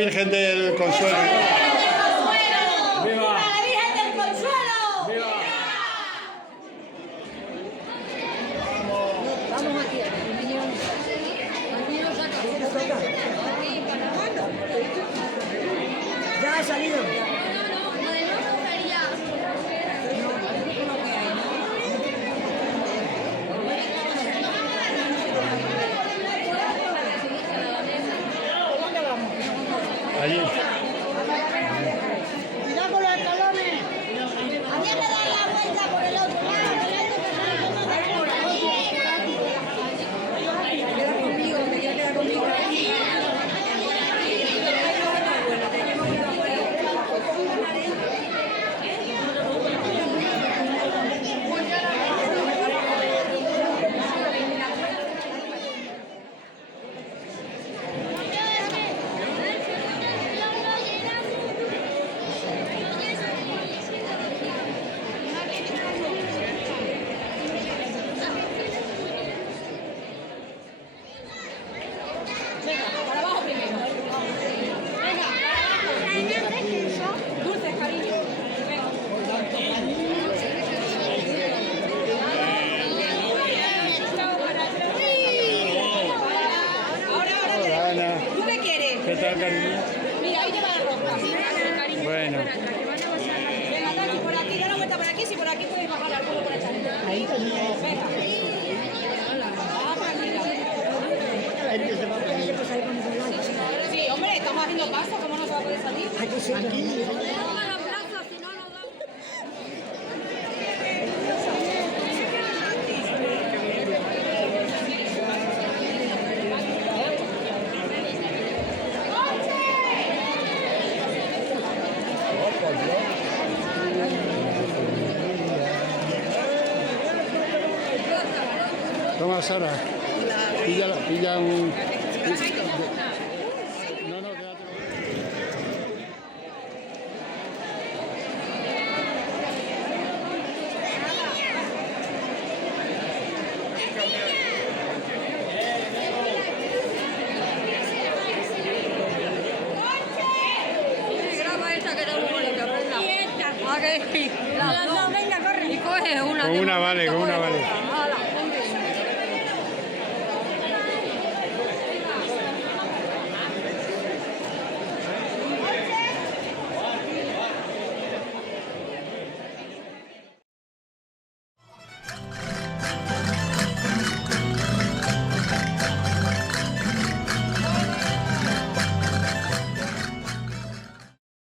Virgen del Consuelo! ¡Viva la Virgen del Consuelo! ¡Viva! Vamos aquí, el niño saca. Ya ha salido. Allí. Cuidado con los escalones. Había que dar la vuelta por el otro lado. Queda conmigo, que ya queda conmigo. Para abajo primero. Venga, para abajo. Dulces, cariño. Hola, Ana. ¿Tú qué quieres? ¿Qué tal, cariño? Mira, ahí lleva la ropa. Bueno. Venga, Tati, por aquí, da la vuelta por aquí, si por aquí puedes bajar al pueblo por echar. Ahí tenía. Venga. Ah, tranquila. Sí, hombre, estamos haciendo paso, ¿cómo no se va a poder salir? Aquí sí, aquí. Toma, Sara. Pilla un... No, no, quédate. Graba esta que está muy bonita, prenda. Y esta. Ah, que sí. Las dos. Venga, corre. Y coge una. Con una vale, con una.